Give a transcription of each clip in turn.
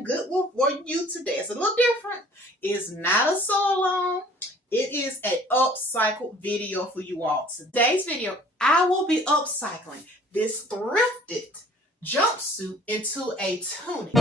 a good one for you today. It's a little different. It's not a sew along. It is an upcycle video for you all. Today's video, I will be upcycling this thrifted jumpsuit into a tunic.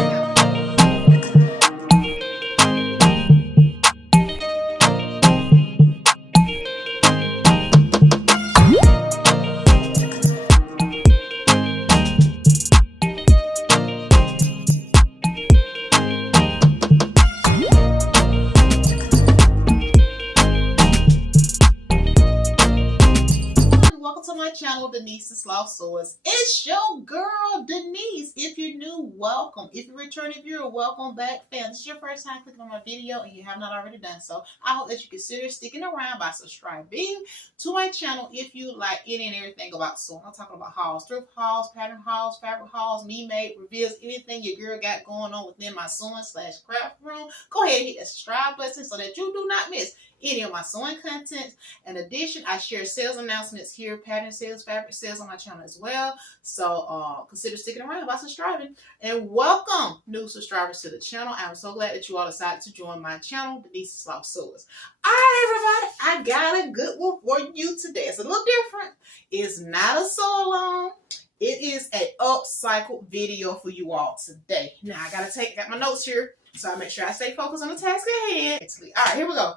Channel Denise the Sloth Sewers. It's your girl Denise. If you're new, welcome. If you're returning viewer, welcome back. Fam, this is your first time clicking on my video and you have not already done so, I hope that you consider sticking around by subscribing to my channel if you like any and everything about sewing. I'm talking about hauls, thrift hauls, pattern hauls, fabric hauls, me-made reveals, anything your girl got going on within my sewing/craft room. Go ahead and hit that subscribe button so that you do not miss any of my sewing content. In addition, I share sales announcements here, pattern sales, fabric sales on my channel as well. So consider sticking around by subscribing. And welcome new subscribers to the channel. I'm so glad that you all decided to join my channel, Denise the Sloth Sewers. All right, everybody, I got a good one for you today. It's a little different. It's not a sew along. It is an upcycle video for you all today. Now I got my notes here, so I make sure I stay focused on the task at hand. All right, here we go.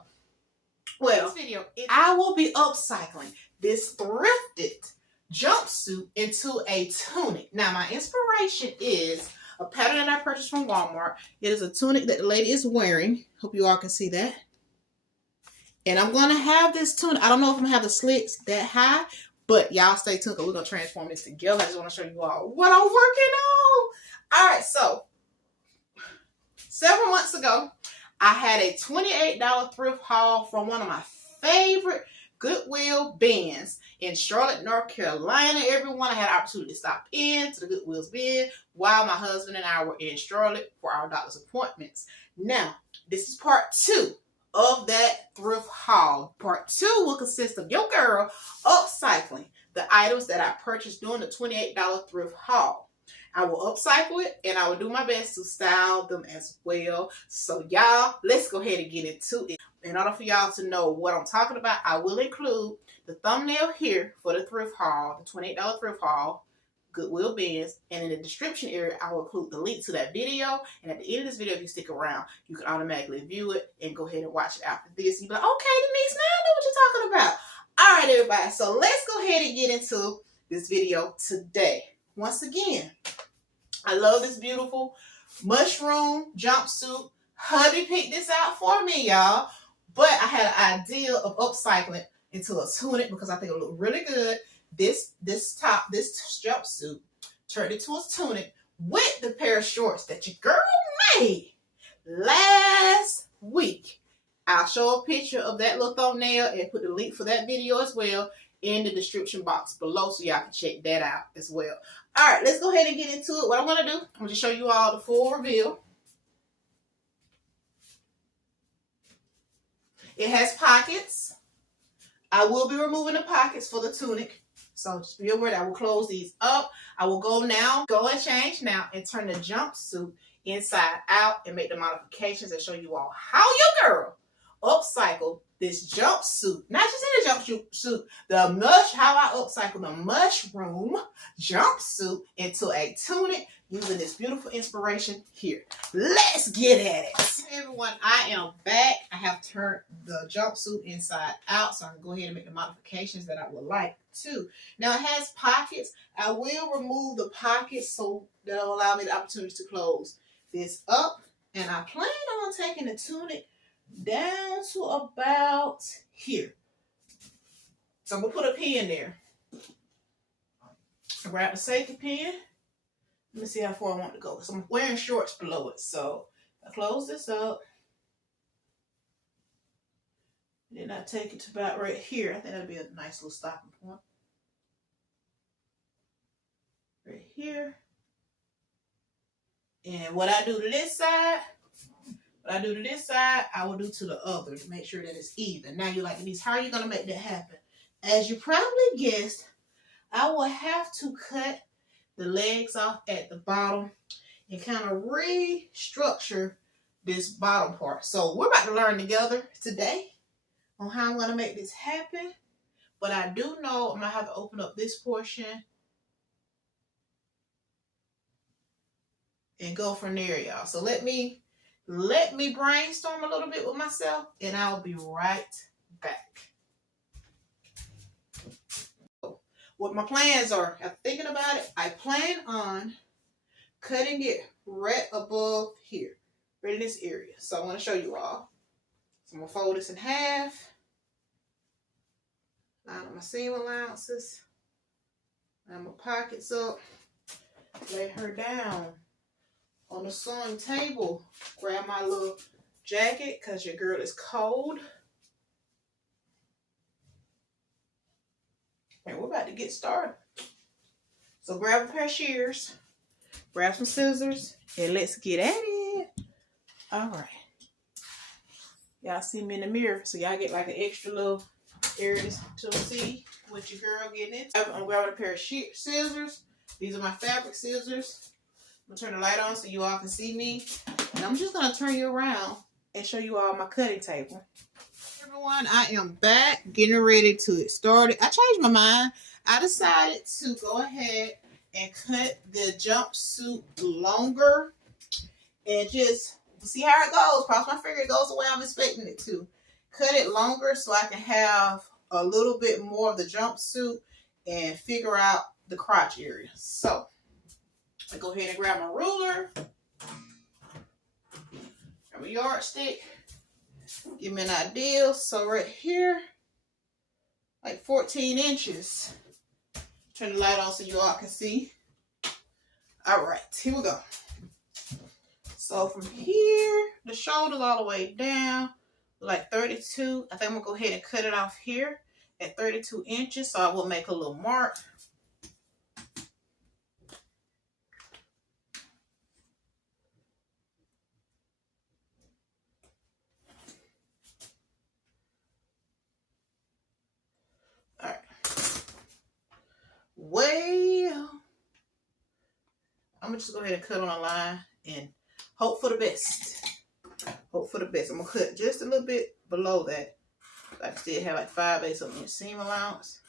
Well, this video, I will be upcycling this thrifted jumpsuit into a tunic. Now, my inspiration is a pattern that I purchased from Walmart. It is a tunic that the lady is wearing. Hope you all can see that. And I'm going to have this tunic. I don't know if I'm going to have the slits that high, but y'all stay tuned because we're going to transform this together. I just want to show you all what I'm working on. All right, so several months ago, I had a $28 thrift haul from one of my favorite Goodwill bins in Charlotte, North Carolina. Everyone, I had an opportunity to stop in to the Goodwill's bin while my husband and I were in Charlotte for our doctor's appointments. Now, this is part 2 of that thrift haul. Part 2 will consist of your girl upcycling the items that I purchased during the $28 thrift haul. I will upcycle it and I will do my best to style them as well. So y'all, let's go ahead and get into it. In order for y'all to know what I'm talking about, I will include the thumbnail here for the thrift haul, the $28 thrift haul, Goodwill bins, and in the description area, I will include the link to that video. And at the end of this video, if you stick around, you can automatically view it and go ahead and watch it after this. You'll be like, okay, Denise, now I know what you're talking about. All right, everybody. So let's go ahead and get into this video today. Once again, I love this beautiful mushroom jumpsuit. Hubby picked this out for me, y'all. But I had an idea of upcycling into a tunic because I think it would look really good. This jumpsuit turned into a tunic with the pair of shorts that your girl made last week. I'll show a picture of that little thumbnail and put the link for that video as well in the description box below so y'all can check that out as well. All right, let's go ahead and get into it. What I'm going to do, I'm going to show you all the full reveal. It has pockets. I will be removing the pockets for the tunic. So just be aware that I will close these up. I will go and change now and turn the jumpsuit inside out and make the modifications and show you all how your girl upcycle this jumpsuit. Not just in a jumpsuit, how I upcycle the mushroom jumpsuit into a tunic using this beautiful inspiration here. Let's get at it. Hey everyone, I am back. I have turned the jumpsuit inside out, so I can go ahead and make the modifications that I would like to. Now it has pockets. I will remove the pockets so that will allow me the opportunity to close this up. And I plan on taking the tunic down to about here. So I'm going to put a pin there. Grab the safety pin. Let me see how far I want to go because I'm wearing shorts below it. So I close this up. And then I take it to about right here. I think that'll be a nice little stopping point. Right here. And what I do to this side, I will do to the other to make sure that it's even. Now you're like, Denise, how are you going to make that happen? As you probably guessed, I will have to cut the legs off at the bottom and kind of restructure this bottom part. So we're about to learn together today on how I'm going to make this happen. But I do know I'm going to have to open up this portion and go from there, y'all. So let me brainstorm a little bit with myself, and I'll be right back. What my plans are, I'm thinking about it. I plan on cutting it right above here, right in this area. So I'm going to show you all. So I'm going to fold this in half. Line up my seam allowances. Line my pockets up. Lay her down on the sewing table. Grab my little jacket because your girl is cold. And we're about to get started. So grab a pair of shears, grab some scissors, and let's get at it. All right. Y'all see me in the mirror, so y'all get like an extra little area to see what your girl getting into. I'm grabbing a pair of scissors. These are my fabric scissors. I'm gonna turn the light on so you all can see me. And I'm just gonna turn you around and show you all my cutting table. Everyone, I am back getting ready to get started. I changed my mind. I decided to go ahead and cut the jumpsuit longer and just see how it goes. Cross my finger, it goes the way I'm expecting it to. Cut it longer so I can have a little bit more of the jumpsuit and figure out the crotch area. So I go ahead and grab my ruler, grab a yardstick. Give me an idea. So right here, like 14 inches. Turn the light on so you all can see. All right, here we go. So from here, the shoulders all the way down, like 32. I think I'm gonna go ahead and cut it off here at 32 inches. So I will make a little mark. Well, I'm gonna just go ahead and cut on a line and hope for the best. Hope for the best. I'm gonna cut just a little bit below that. I still have like 5/8 of inch seam allowance.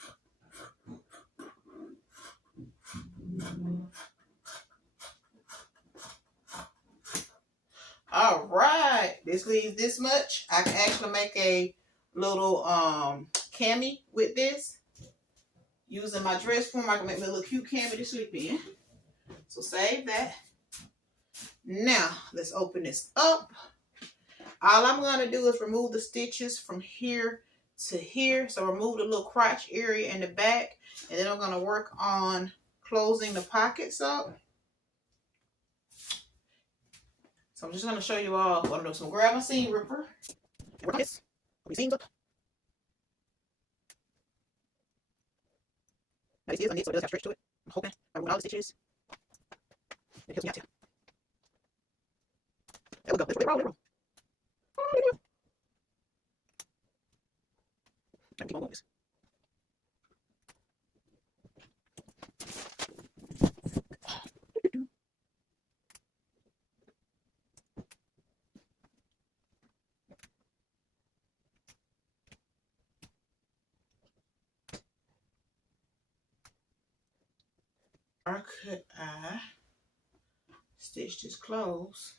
All right, this leaves this much. I can actually make a little cami with this. Using my dress form, I can make me a little cute cami to sleep in. So save that. Now, let's open this up. All I'm going to do is remove the stitches from here to here. So remove the little crotch area in the back. And then I'm going to work on closing the pockets up. So I'm just going to show you all what I'm doing. So I'm going to grab my seam ripper. Rip this. Put my seams up. Now this is unknit, so it does have stretch to it. I'm hoping by removing all the stitches, it helps me out here. There we go. Let's roll, let's roll. I can keep on going this. Or could I stitch this close?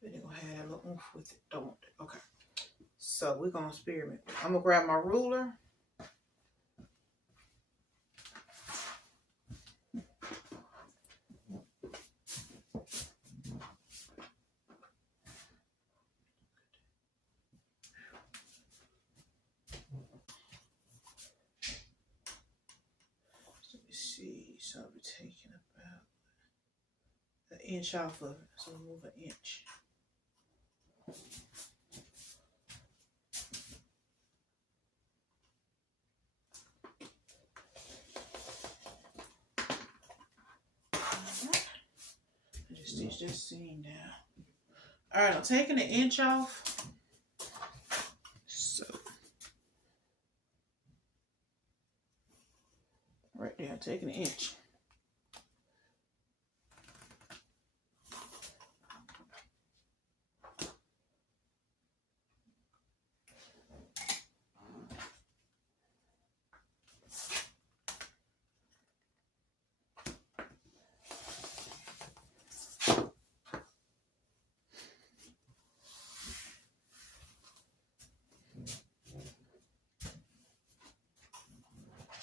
Then it will have a little oomph with it, don't want it. Okay. So we're gonna experiment. I'm gonna grab my ruler. So I'll be taking about an inch off of it. So remove an inch. I just stitch this seam down. All right, I'm taking an inch off. So right there, I'm taking an inch.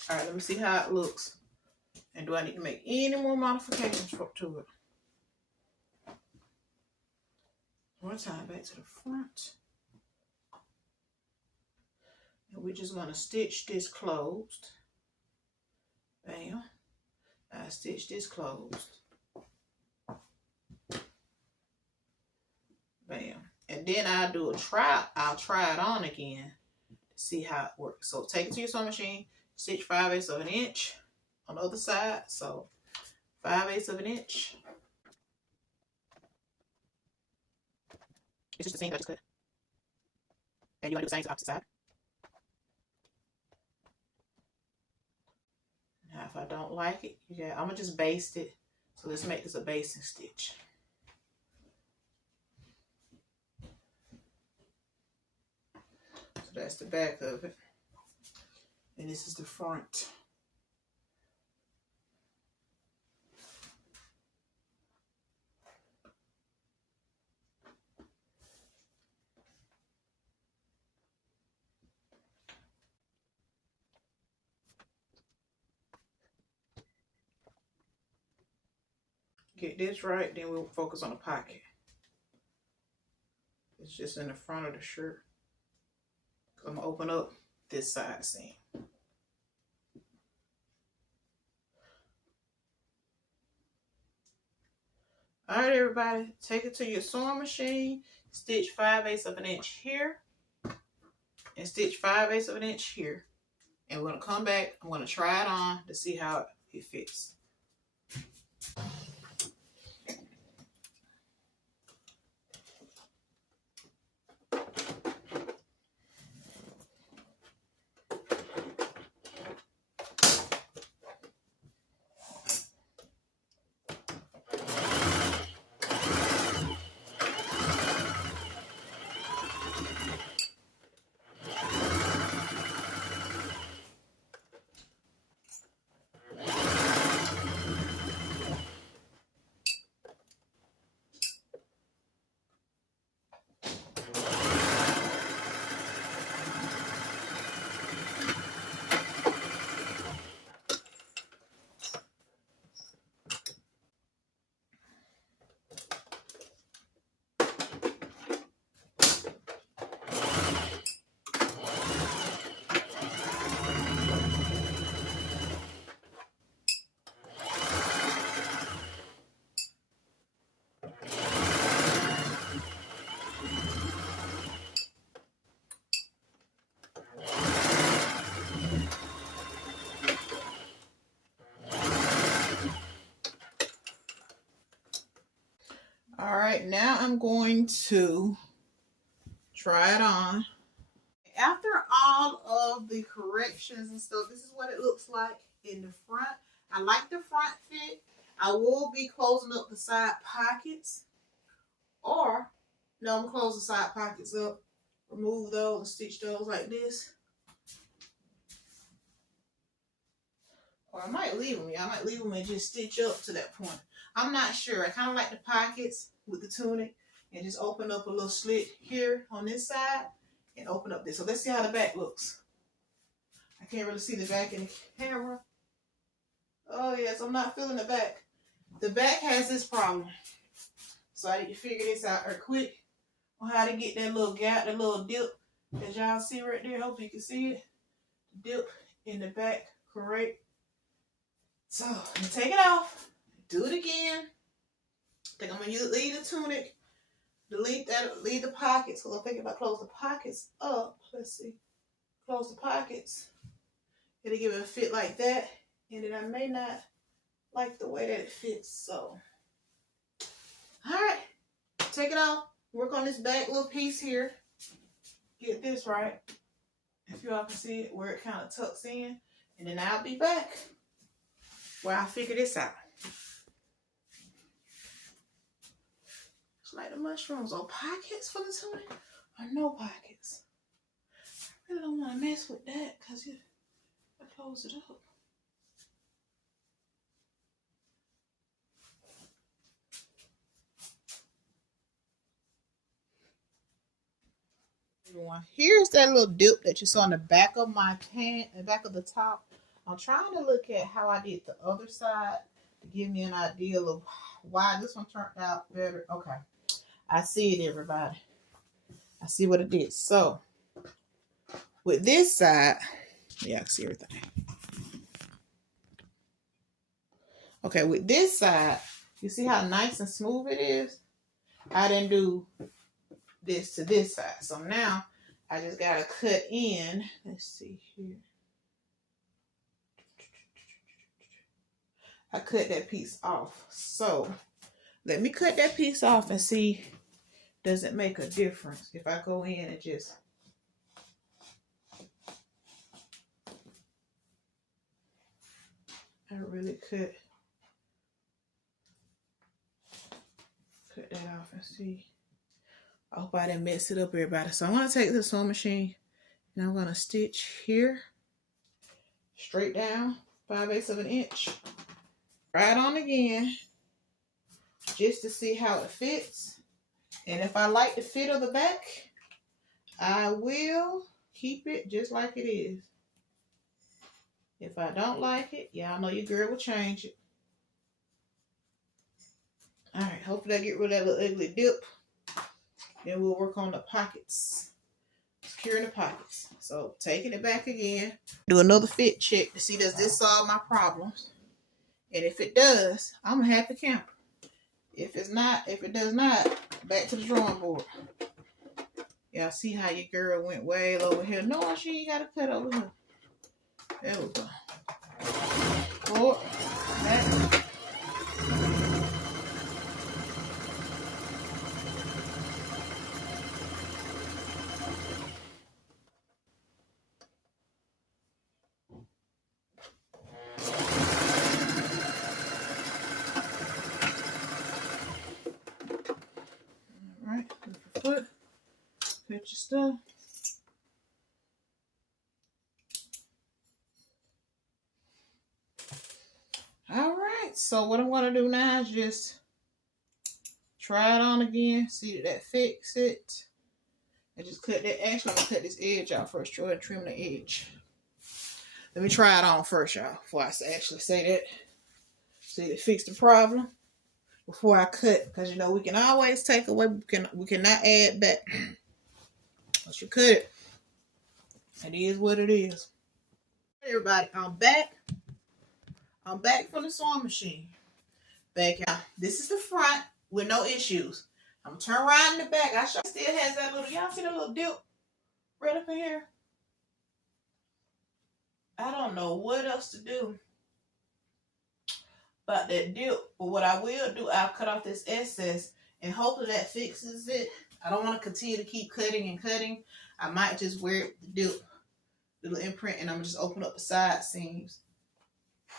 All right, let me see how it looks. And do I need to make any more modifications to it? One time back to the front. And we're just going to stitch this closed. Bam. I stitch this closed. Bam. And then I'll do a try. I'll try it on again to see how it works. So take it to your sewing machine, stitch 5/8 of an inch on the other side. So 5/8 of an inch. It's just the same that I just cut. And you want to do the same to the opposite side. Now if I don't like it, I'm gonna just baste it. So let's make this a basting stitch. So that's the back of it. And this is the front. Get this right, then we'll focus on the pocket. It's just in the front of the shirt. I'm gonna open up this side seam. All right, everybody, take it to your sewing machine, stitch 5/8 of an inch here, and stitch 5/8 of an inch here. And we're gonna come back, I'm gonna try it on to see how it fits. All right, now I'm going to try it on. After all of the corrections and stuff, this is what it looks like in the front. I like the front fit. I will be closing up the side pockets. Or, no, I'm going to close the side pockets up, remove those and stitch those like this. Or I might leave them. I might leave them and just stitch up to that point. I'm not sure. I kind of like the pockets with the tunic and just open up a little slit here on this side and open up this. So let's see how the back looks. I can't really see the back in the camera. Oh yes, I'm not feeling the back. The back has this problem. So I need to figure this out real quick on how to get that little gap, that little dip that y'all see right there. Hope you can see it. Dip in the back, correct. So I'm gonna take it off. Do it again. I think I'm going to leave the tunic, delete that, leave the pockets. So I think if I close the pockets up, let's see, close the pockets, it'll give it a fit like that. And then I may not like the way that it fits. So, all right, take it off. Work on this back little piece here. Get this right. If y'all can see it, where it kind of tucks in. And then I'll be back where I figure this out. Like the mushrooms or pockets for the tunic or no pockets. I really don't want to mess with that because I close it up. Everyone, here's that little dip that you saw on the back of my tan, the back of the top I'm trying to look at how I did the other side to give me an idea of why this one turned out better. Okay. I see it, everybody. I see what it did. So, with this side, yeah, I can see everything. Okay, with this side, you see how nice and smooth it is? I didn't do this to this side. So now, I just got to cut in. Let's see here. I cut that piece off. So, let me cut that piece off and see, does it make a difference if I go in and just... I really cut that off and see. I hope I didn't mess it up, everybody. So I'm going to take the sewing machine and I'm going to stitch here, straight down, 5/8 of an inch. Try it on again, just to see how it fits. And if I like the fit of the back, I will keep it just like it is. If I don't like it, y'all know your girl will change it. All right, hopefully I get rid of that little ugly dip. Then we'll work on the pockets, securing the pockets. So taking it back again, do another fit check to see, does this solve my problems? And if it does, I'm a happy camper. If it does not, back to the drawing board. Y'all see how your girl went way over here. No, she ain't got to cut over here. There we go. Forward, back. Foot, cut your stuff. All right, so what I'm going to do now is just try it on again, see that fix it, and just cut that. Actually, I'm going to cut this edge out first, try and trim the edge. Let me try it on first, y'all, before I actually say that. See, it fixed the problem before I cut, because you know we can always take away, we cannot add back. Once you cut it, it is what it is. Hey everybody, I'm back from the sewing machine. Back out. This is the front with no issues. I'm gonna turn around in the back. Still has that little, y'all see the little dip right up in here? I don't know what else to do about that dip, but what I will do, I'll cut off this excess and hopefully that fixes it. I don't want to continue to keep cutting and cutting. I might just wear the dip, little imprint, and I'm gonna just open up the side seams,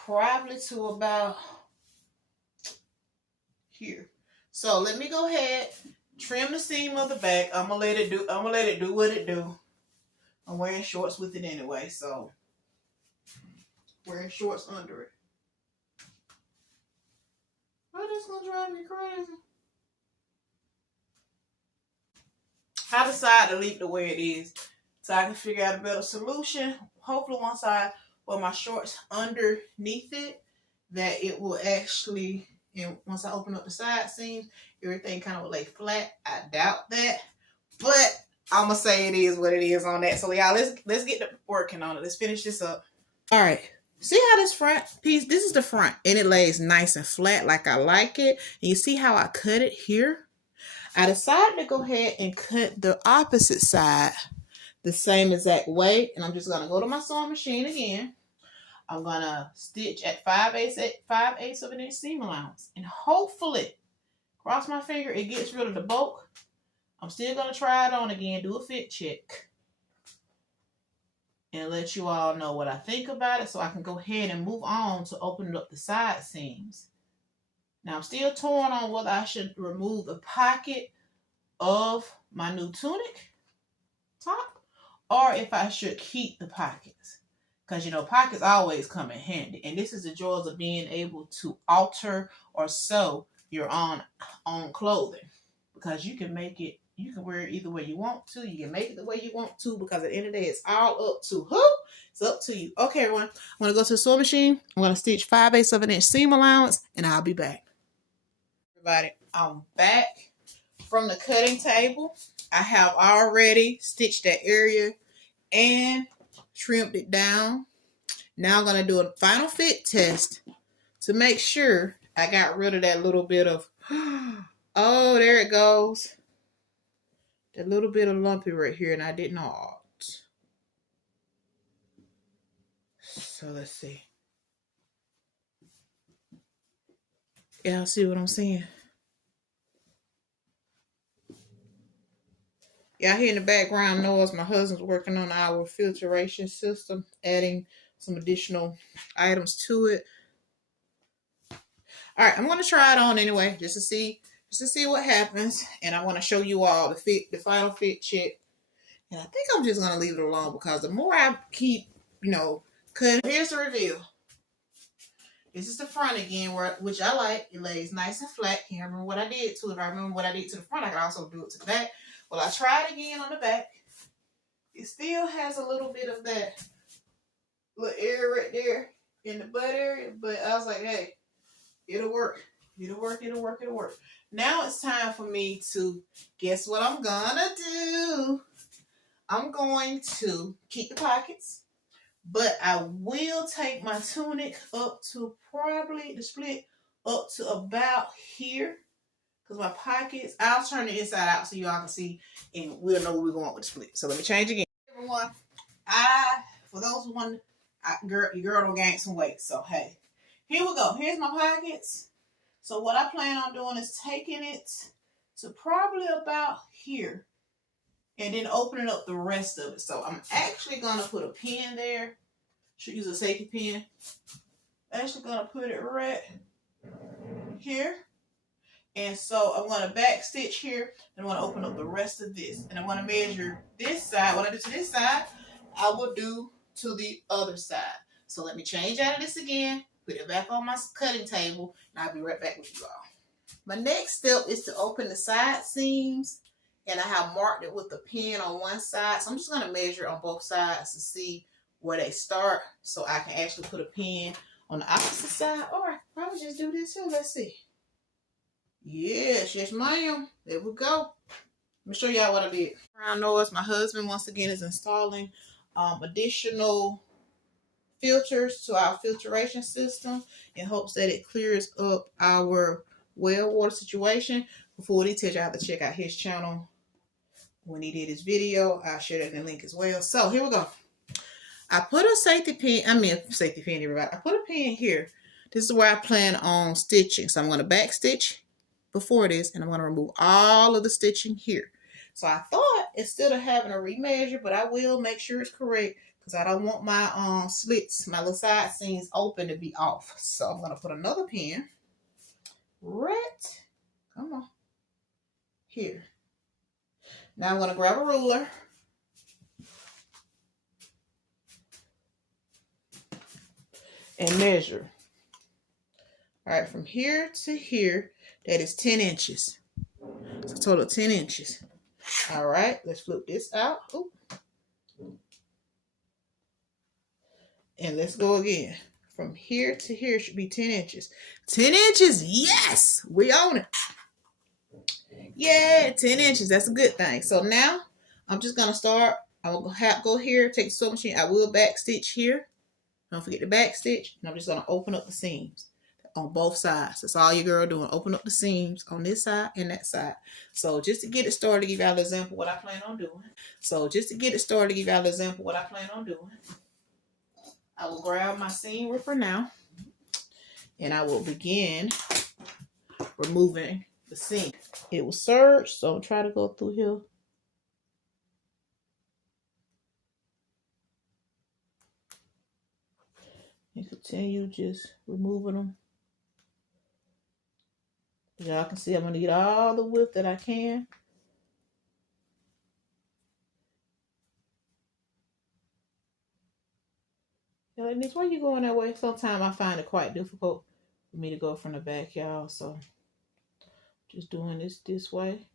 probably to about here. So let me go ahead, trim the seam of the back. I'm gonna let it do what it do. I'm wearing shorts with it anyway, so wearing shorts under it. Oh, that's gonna drive me crazy. I decided to leave it the way it is so I can figure out a better solution. Hopefully once I wear my shorts underneath it, that it will actually, and once I open up the side seams, everything kind of will lay flat. I doubt that, but I'm gonna say it is what it is on that. So y'all, let's get to working on it. Let's finish this up. All right. See how this front piece, this is the front, and it lays nice and flat like I like it. And you see how I cut it here? I decided to go ahead and cut the opposite side the same exact way. And I'm just going to go to my sewing machine again. I'm going to stitch at 5/8 of an inch seam allowance. And hopefully, cross my finger, it gets rid of the bulk. I'm still going to try it on again, do a fit check, and let you all know what I think about it so I can go ahead and move on to opening up the side seams. Now, I'm still torn on whether I should remove the pocket of my new tunic top or if I should keep the pockets. Because, you know, pockets always come in handy. And this is the joys of being able to alter or sew your own clothing. Because you can make it, You can wear it either way you want to. You can make it the way you want to, because at the end of the day, it's all up to who? It's up to you. Okay, everyone. I'm going to go to the sewing machine. I'm going to stitch 5/8 of an inch seam allowance, and I'll be back. Everybody, I'm back from the cutting table. I have already stitched that area and trimmed it down. Now I'm going to do a final fit test to make sure I got rid of that little bit of, oh, there it goes. That little bit of lumpy right here, and I did not. So let's see. Y'all see what I'm saying? Y'all hear in the background noise, my husband's working on our filtration system, adding some additional items to it. All right, I'm going to try it on anyway, just to see what happens. And I want to show you all the final fit check. And I think I'm just going to leave it alone, because the more I keep, cutting. Here's the reveal. This is the front again, which I like. It lays nice and flat. Can't remember what I did to it. If I remember what I did to the front, I can also do it to the back. Well, I tried again on the back. It still has a little bit of that little area right there in the butt area, but I was like, hey, it'll work. It'll work, it'll work, it'll work. Now it's time for me to, guess what I'm gonna do? I'm going to keep the pockets, but I will take my tunic up to probably the split up to about here. Because my pockets, I'll turn it inside out so y'all can see, and we'll know where we're going with the split. So let me change again. Everyone, for those who want, your girl don't gain some weight. So hey, here we go. Here's my pockets. So what I plan on doing is taking it to probably about here, and then opening up the rest of it. So I'm actually gonna put a pin there. Should use a safety pin. Actually gonna put it right here. And so I'm going to back stitch here, and I'm going to open up the rest of this. And I'm going to measure this side. What I do to this side, I will do to the other side. So let me change out of this again, put it back on my cutting table, and I'll be right back with you all. My next step is to open the side seams, and I have marked it with a pin on one side. So I'm just going to measure on both sides to see where they start, so I can actually put a pin on the opposite side, or I can probably just do this too. Let's see. Yes, ma'am. There we go. Let me show y'all what I did. Background noise. My husband once again is installing additional filters to our filtration system in hopes that it clears up our well water situation. Before he tells you how to check out his channel when he did his video, I'll share that in the link as well. So here we go. I put a safety pin. Everybody. I put a pin here. This is where I plan on stitching. So I'm going to back stitch before this, and I'm going to remove all of the stitching here. So I thought, instead of having a remeasure, but I will make sure it's correct, because I don't want my slits, my little side seams open to be off. So I'm going to put another pin right, come on, here. Now I'm going to grab a ruler. And measure. All right, from here to here, that is 10 inches. So total 10 inches. All right, let's flip this out. Ooh. And let's go again. From here to here should be 10 inches. 10 inches, yes! We own it. Yeah, 10 inches, that's a good thing. So now, I'm just gonna start. I will go here, take the sewing machine. I will back stitch here. Don't forget to back stitch. And I'm just gonna open up the seams on both sides. That's all your girl doing. Open up the seams on this side and that side. So just to get it started, to give y'all an example what I plan on doing. I will grab my seam ripper now, and I will begin removing the seam. It will surge, so I'll try to go through here. And continue just removing them. Y'all can see I'm going to get all the width that I can. Denise, why you going that way? Sometimes I find it quite difficult for me to go from the back, y'all. So just doing this way.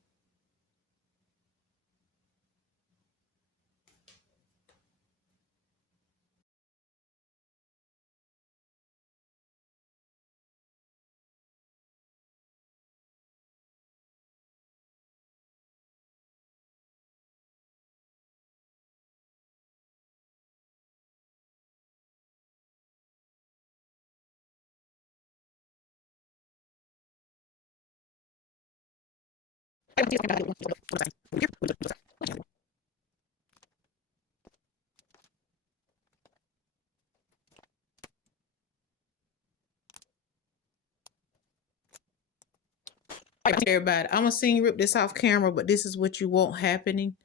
Everybody, I'm gonna see you rip this off camera, but this is what you want happening.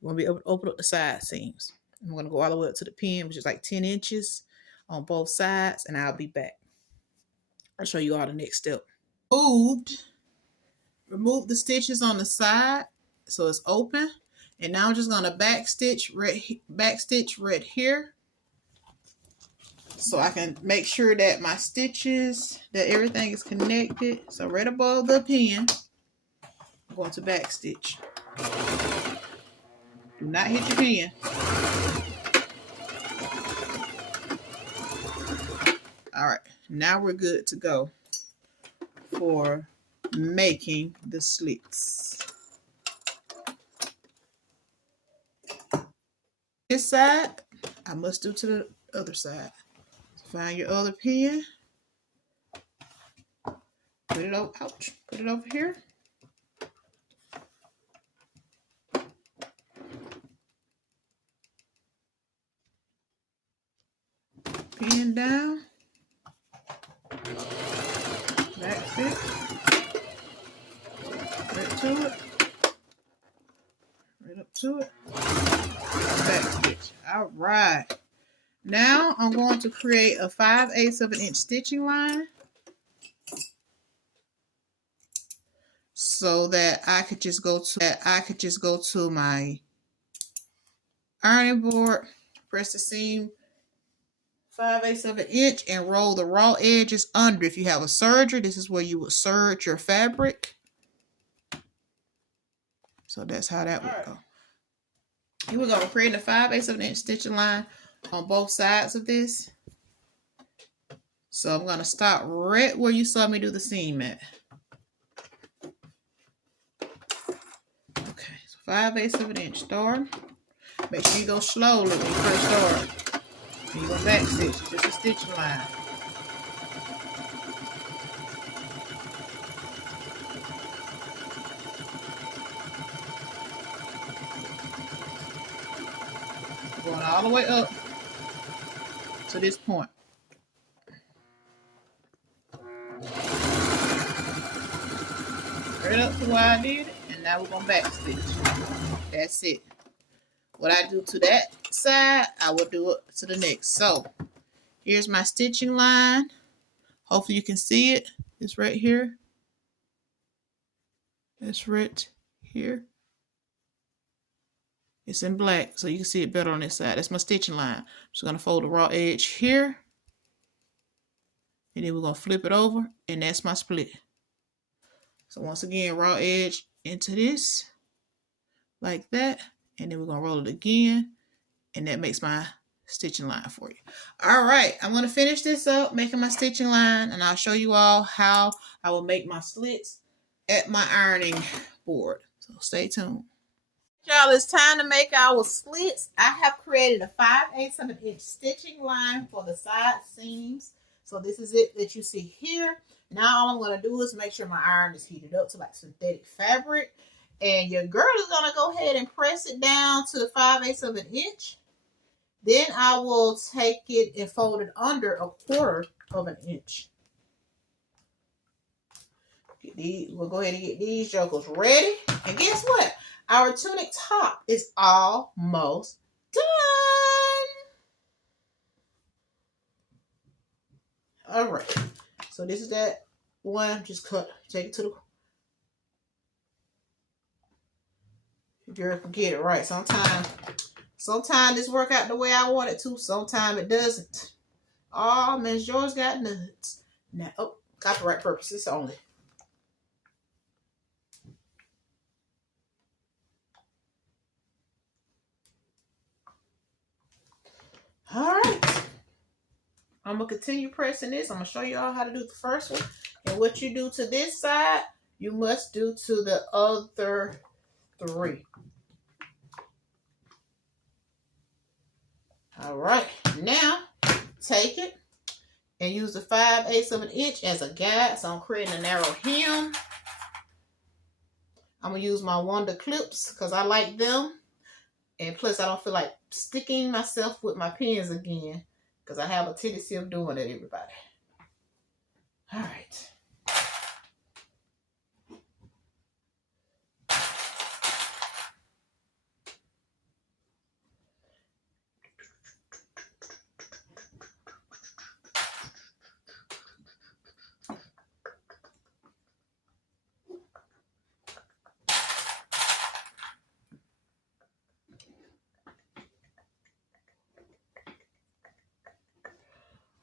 You want to be able to open up the side seams. I'm gonna go all the way up to the pin, which is like 10 inches on both sides, and I'll be back. I'll show you all the next step. Remove the stitches on the side so it's open, and now I'm just gonna back stitch right here, so I can make sure that my stitches, that everything is connected. So right above the pin, I'm going to back stitch. Do not hit your pin. All right, now we're good to go for making the slits. This side, I must do to the other side. Find your other pin. Put it over, ouch, put it over here. Pin down. Back stitch. Right to it. Right up to it. Back stitch. All right. Now I'm going to create a 5/8 of an inch stitching line so that I could just go to my ironing board, press the seam 5/8 of an inch, and roll the raw edges under. If you have a serger, this is where you would serge your fabric. So that's how that would go. Here we're going to create a 5/8 of an inch stitching line on both sides of this. So I'm going to start right where you saw me do the seam at. Okay, so 5/8 of an inch start. Make sure you go slowly when you first start. And you're going to back stitch, just a stitching line. Going all the way up to this point. Right up to where I did it, and now we're going to back stitch. That's it. What I do to that side, I will do it to the next. So here's my stitching line. Hopefully you can see it. It's right here. It's right here. It's in black, so you can see it better on this side. That's my stitching line. I'm just going to fold the raw edge here. And then we're going to flip it over, and that's my split. So once again, raw edge into this, like that. And then we're going to roll it again, and that makes my stitching line for you. All right, I'm going to finish this up, making my stitching line, and I'll show you all how I will make my slits at my ironing board. So stay tuned. Y'all, it's time to make our slits. I have created a 5/8 of an inch stitching line for the side seams. So this is it that you see here. Now all I'm going to do is make sure my iron is heated up to like synthetic fabric. And your girl is going to go ahead and press it down to the 5/8 of an inch. Then I will take it and fold it under a 1/4 of an inch. We'll go ahead and get these jokers ready. And guess what? Our tunic top is almost done. All right. So this is that one. Just take it to the... Girl can get it right. Sometimes this work out the way I want it to. Sometimes it doesn't. Oh, Miss George got nuts. Now, oh, copyright purposes only. All right. I'm going to continue pressing this. I'm going to show you all how to do the first one. And what you do to this side, you must do to the other 3. All right. Now, take it and use the 5/8 of an inch as a guide. So I'm creating a narrow hem. I'm going to use my Wonder clips because I like them. And plus, I don't feel like sticking myself with my pins again because I have a tendency of doing it, everybody. All right.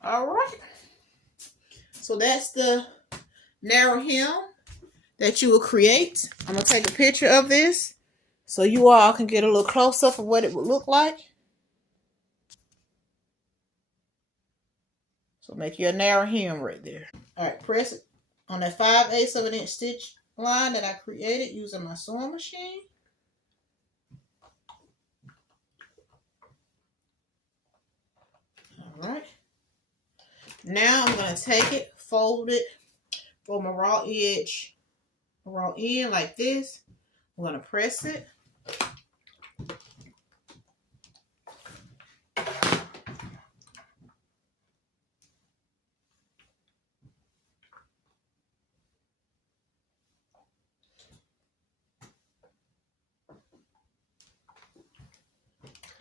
All right. So that's the narrow hem that you will create. I'm going to take a picture of this so you all can get a little close-up of what it would look like. So make you a narrow hem right there. All right, press it on that 5/8 of an inch stitch line that I created using my sewing machine. All right. Now I'm going to take it, fold it from my raw edge, raw end like this. I'm going to press it.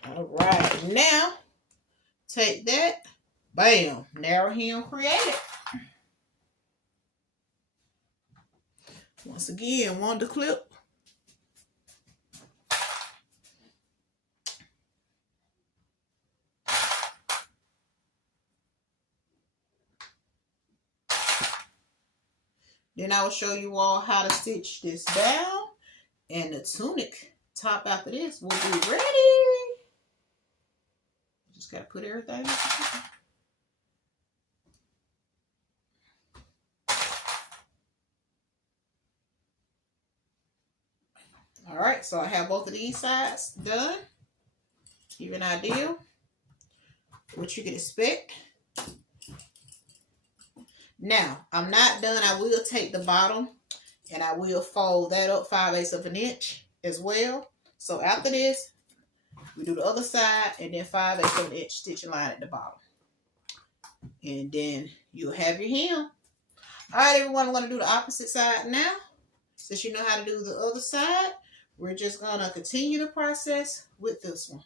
All right, now take that, bam, narrow hem created. Once again, Wonder clip. Then I will show you all how to stitch this down, and the tunic top after this will be ready. Just gotta put everything. All right, so I have both of these sides done. Give you an idea what you can expect. Now, I'm not done. I will take the bottom and I will fold that up 5/8 of an inch as well. So after this, we do the other side and then 5/8 of an inch stitching line at the bottom. And then you'll have your hem. All right, everyone, I'm going to do the opposite side now. Since you know how to do the other side, we're just going to continue the process with this one.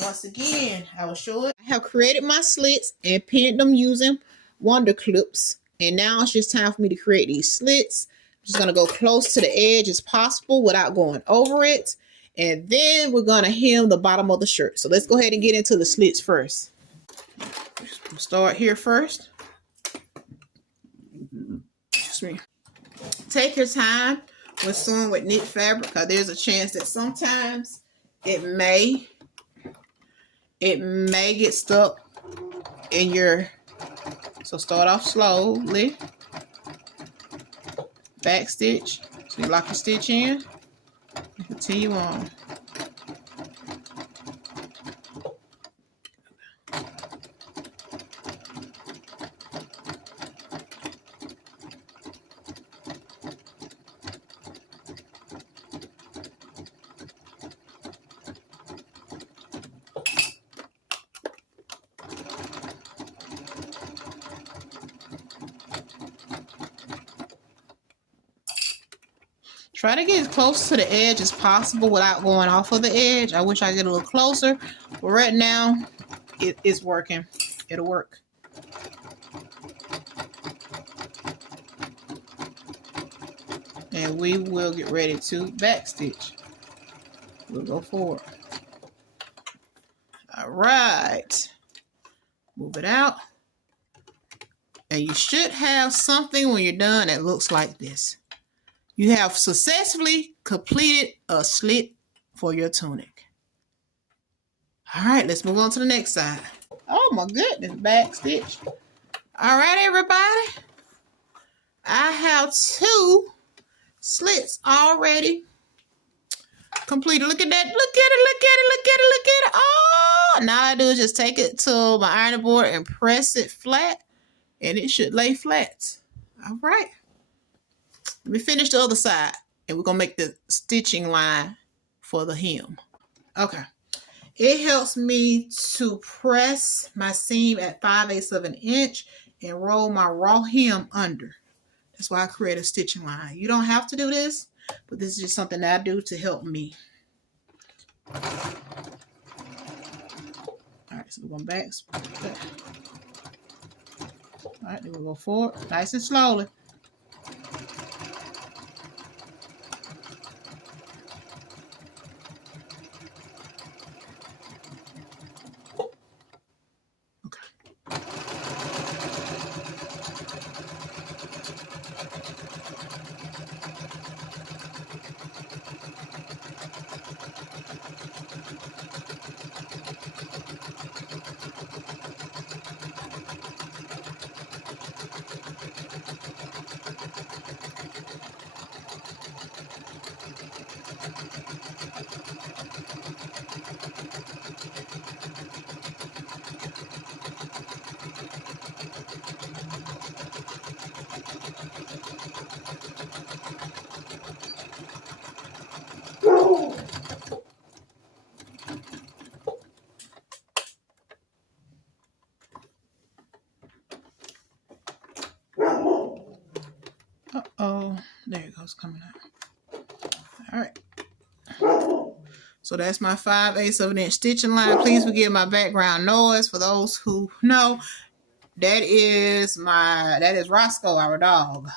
Once again, I will show it. I have created my slits and pinned them using Wonder clips. And now it's just time for me to create these slits. I'm just going to go close to the edge as possible without going over it. And then we're going to hem the bottom of the shirt. So let's go ahead and get into the slits first. Start here first. Excuse me. Take your time when sewing with knit fabric because there's a chance that sometimes it may get stuck in your, so start off slowly, back stitch, so you lock your stitch in and continue on. Try to get as close to the edge as possible without going off of the edge. I wish I could get a little closer, but right now it's working. It'll work. And we will get ready to back stitch. We'll go forward. All right. Move it out. And you should have something when you're done that looks like this. You have successfully completed a slit for your tunic. All right, let's move on to the next side. Oh my goodness, back stitch. All right, everybody. I have 2 slits already completed. Look at that. Look at it, look at it, look at it, look at it. Oh, now I do is just take it to my ironing board and press it flat, and it should lay flat. All right. Let me finish the other side. And we're going to make the stitching line for the hem. Okay. It helps me to press my seam at 5/8 of an inch and roll my raw hem under. That's why I create a stitching line. You don't have to do this, but this is just something that I do to help me. All right, so we're going back. All right, then we'll go forward, nice and slowly. Uh-oh, there it goes, coming out. All right. So that's my 5/8 of an inch stitching line. Please forgive my background noise. For those who know, that is Roscoe, our dog.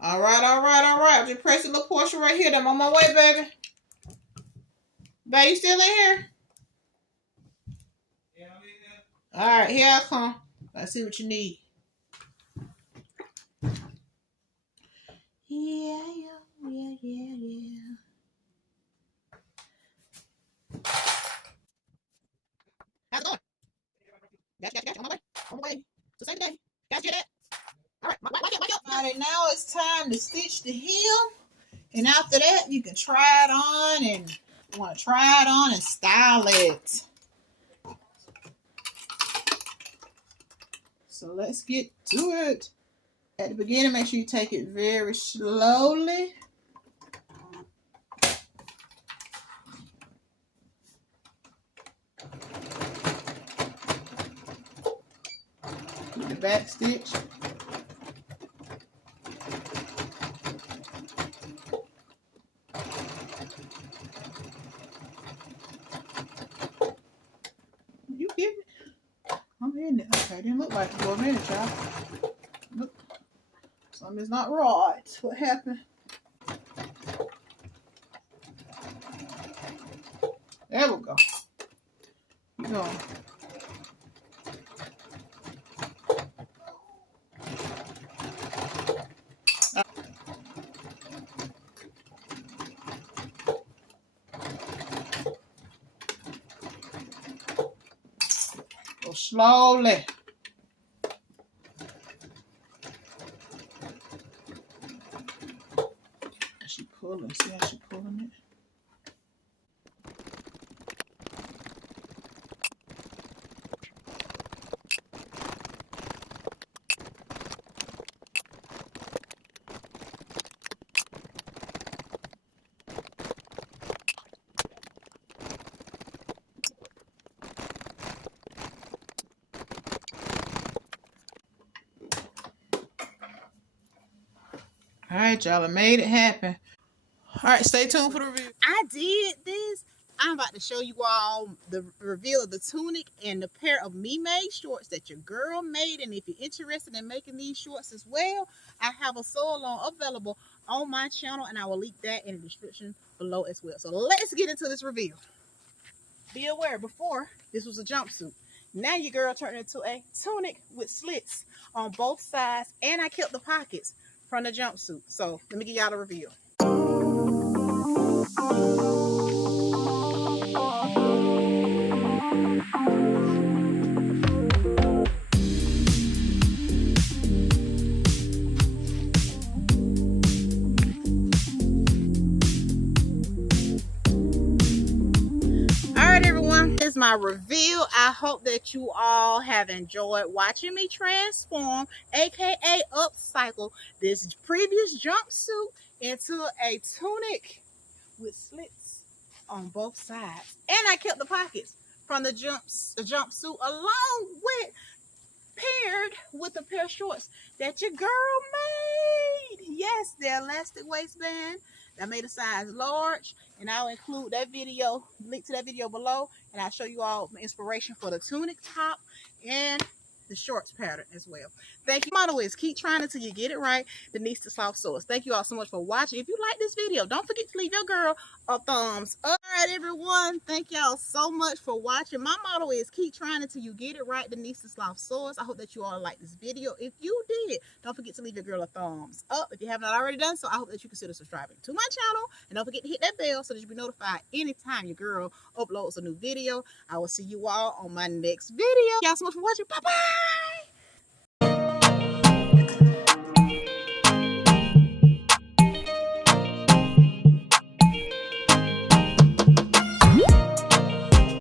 All right, all right, all right. Just press the little portion right here. I'm on my way, baby. Babe, you still in here? Yeah, I'm in there. All right, here I come. I see what you need. Yeah. How's it going? Gotcha. On my way. So same day. Guys, get that? All right, All right, now it's time to stitch the hem. And after that, you can try it on and you want to try it on and style it. So let's get to it. At the beginning, make sure you take it very slowly. The back stitch. You get it? I'm hitting it. Okay, didn't look like it for a minute, y'all. Look, something's not right. What happened? There we go. Keep going. Go slowly. She pulling. See how she pulling it? All right, y'all, I made it happen. All right, stay tuned for the review. I did this. I'm about to show you all the reveal of the tunic and the pair of me-made shorts that your girl made. And if you're interested in making these shorts as well, I have a sew-along available on my channel, and I will link that in the description below as well. So let's get into this reveal. Be aware, before this was a jumpsuit. Now your girl turned into a tunic with slits on both sides, and I kept the pockets from the jumpsuit. So let me give y'all a review. All right, y'all, I made it happen. All right, stay tuned for the review. I did this. I'm about to show you all the reveal of the tunic and the pair of me-made shorts that your girl made. And if you're interested in making these shorts as well, I have a sew-along available on my channel, and I will link that in the description below as well. So let's get into this reveal. Be aware, before this was a jumpsuit. Now your girl turned into a tunic with slits on both sides, and I kept the pockets from the jumpsuit. So let me give y'all a review. my reveal. I hope that you all have enjoyed watching me transform, aka upcycle, this previous jumpsuit into a tunic with slits on both sides. And I kept the pockets from the jumpsuit along with paired with a pair of shorts that your girl made. Yes, the elastic waistband. I made a size large, and I'll include that video, link to that video below, and I'll show you all my inspiration for the tunic top and the shorts pattern as well. Thank you. Motto is keep trying until you get it right. Denise the Soft Source. Thank you all so much for watching. If you like this video, don't forget to leave your girl a thumbs up. All right, everyone. Thank y'all so much for watching. My motto is keep trying until you get it right. Denise the Soft Source. I hope that you all like this video. If you did, don't forget to leave your girl a thumbs up. If you have not already done so, I hope that you consider subscribing to my channel. And don't forget to hit that bell so that you'll be notified anytime your girl uploads a new video. I will see you all on my next video. Thank y'all so much for watching. Bye-bye.